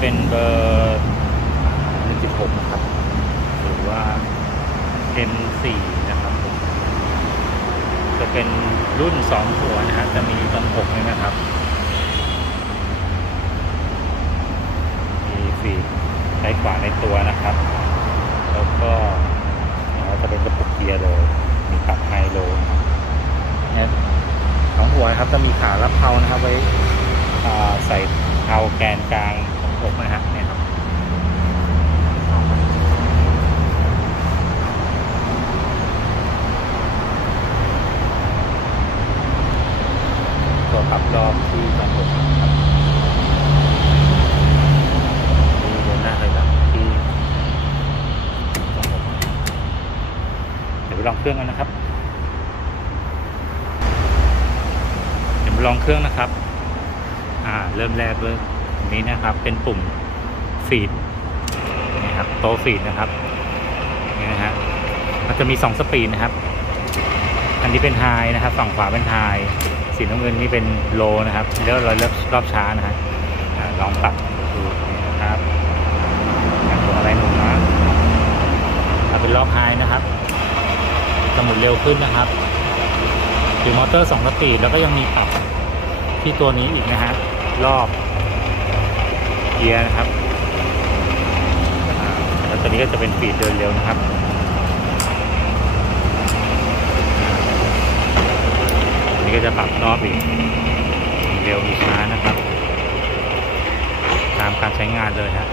เป็นเบอร์1.6นะครับ หรือว่า M4 นะครับผมจะเป็นรุ่น 2 หัวนะฮะจะมีตรงหกนี่นะครับ มีฟีดใช้ขวาในตัวนะครับ แล้วก็แล้วจะเป็นกระปุกเกียร์เลย มีปรับไฮโลนะครับเนี่ยสองหัวนะครับจะมีขารับเพลานะครับไว้อ่าใส่เพลาแกนกลาง ของอกนะฮะเนี่ยครับตัวปรับรอบที่ตรงอกครับมีเดินหน้าถอยหลังที่ตรงอกเดี๋ยวไปลองเครื่องกันนะครับเดี๋ยวไปลองเครื่องนะครับ อ่า เริ่มแรกเลย นี้นะครับ เป็นปุ่มฟีดนี่ครับโตฟีดนะครับนี่นะฮะมันจะมีสองสปีดนะครับ อันนี้เป็นไฮนะครับ ฝั่งขวาเป็นไฮสีน้ำเงินนี่เป็นโลนะครับแล้วเราเลือกรอบช้านะฮะลองปรับดูนะครับอยากลงอะไรหนุ่มนะถ้าเป็นรอบไฮนะครับจะหมุนเร็วขึ้นนะครับคือมอเตอร์สองสปีดแล้วก็ยังมีปรับที่ตัวนี้อีกนะฮะรอบ เกียร์นะครับแล้วตัวนี้ก็จะเป็นฟีดเดินเร็วนะครับอันนี้ก็จะปรับรอบอีกเร็วมีช้านะครับ ตามการใช้งานเลยฮะ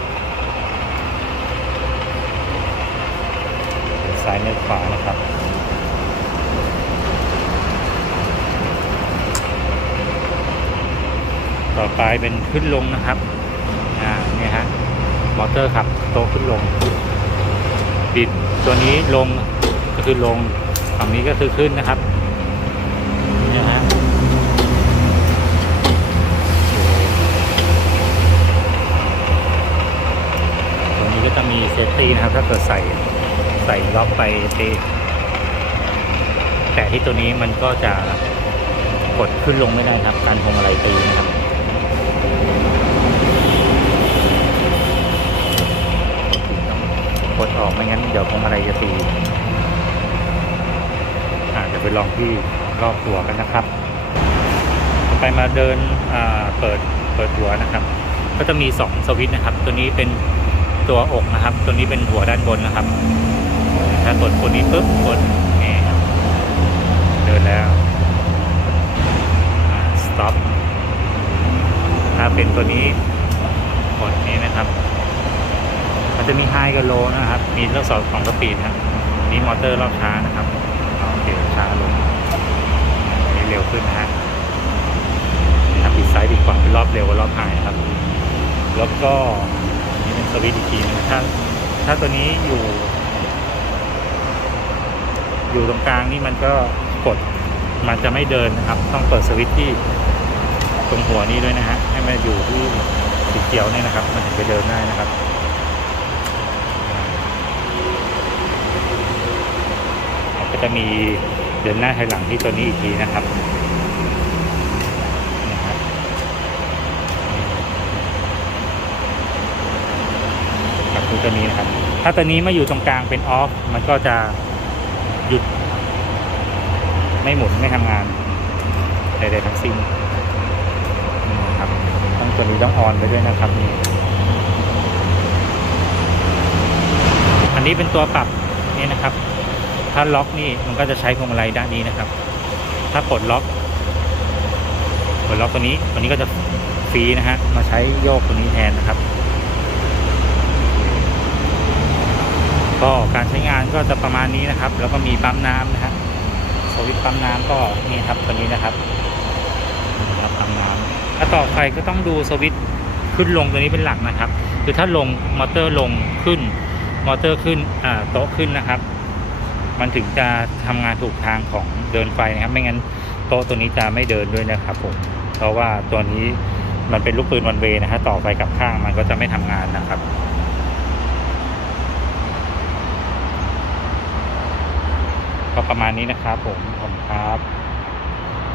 ซ้ายเนื้อขวานะครับต่อไปเป็นขึ้นลงนะครับ มอเตอร์ขับโตขึ้นลงปิดตัวนี้ลงก็คือลงฝั่งนี้ก็คือขึ้นนะครับเนี่ยฮะตัวนี้ก็จะมีเซฟตี้นะครับ ถ้าเกิดใส่ใส่ล็อกไปตีแต่ที่ตัวนี้มันก็จะกดขึ้นลงไม่ได้ครับการพวงมาลัยตีนะครับ อกดอกไม่งั้นเดี๋ยวพวงมาลัยจะตีอ่าเดี๋ยวไปลองที่รอบตัวกันนะครับ ไปมาเดินอ่าเปิดเปิดหัวนะครับ ก็จะมีสองสวิตช์นะครับ ตัวนี้เป็นตัวอกนะครับ ตัวนี้เป็นหัวด้านบนนะครับ ถ้ากดตัวนี้ปุ๊บกดนี่เดินแล้วอ่า stop ถ้าเป็นตัวนี้กดนี้นะครับ จะมีไฮกับโลนะครับ มีเลือกสองสองสปีดครับนี่มอเตอร์รอบช้านะครับโอเคช้าลงนี้เร็วขึ้นนะฮะนี่ครับปิดซ้ายปิดขวาเป็นรอบเร็วกับรอบหายนะครับ แล้วก็นี่เป็นสวิตช์อีกทีนึงถ้าถ้าตัวนี้อยู่ อยู่ตรงกลางนี่มันก็กดมันจะไม่เดินนะครับ ต้องเปิดสวิตช์ที่ตรงหัวนี้ด้วยนะฮะให้มันอยู่ที่สีเขียวเนี่ยนะครับ มันถึงจะเดินได้นะครับ จะมีเดินหน้าถอยหลังที่ตัวนี้อีกทีนะครับขับกับตัวนี้นะครับ ถ้าตัวนี้มาอยู่ตรงกลางเป็นออฟมันก็จะหยุด ไม่หมุนไม่ทำงานใดๆทั้งสิ้นนะครับต้องตัวนี้ต้องออนไปด้วยนะครับนี่อันนี้เป็นตัวปรับนี่นะครับ ถ้าล็อกนี่มันก็จะใช้พวงมาลัยด้านนี้นะครับ ถ้าปลดล็อกปลดล็อกตัวนี้ตัวนี้ก็จะฟรีนะฮะมาใช้โยกตัวนี้แทนนะครับ ก็การใช้งานก็จะประมาณนี้นะครับ แล้วก็มีปั๊มน้ำนะฮะสวิตช์ปั๊มน้ำก็นี่ครับตัวนี้นะครับครับปั๊มน้ำถ้าต่อไฟก็ต้องดูสวิตช์ขึ้นลงตัวนี้เป็นหลักนะครับ คือถ้าลงมอเตอร์ลงขึ้น มอเตอร์ขึ้นอ่าโต๊ะขึ้นนะครับ มันถึงจะทำงานถูกทางของเดินไฟนะครับ ไม่งั้นโต๊ะตัวนี้จะไม่เดินด้วยนะครับผมเพราะว่าตัวนี้มันเป็นลูกปืนวันเวนะฮะต่อไฟกับข้างมันก็จะไม่ทำงานนะครับก็ประมาณนี้นะครับผมขอบคุณครับ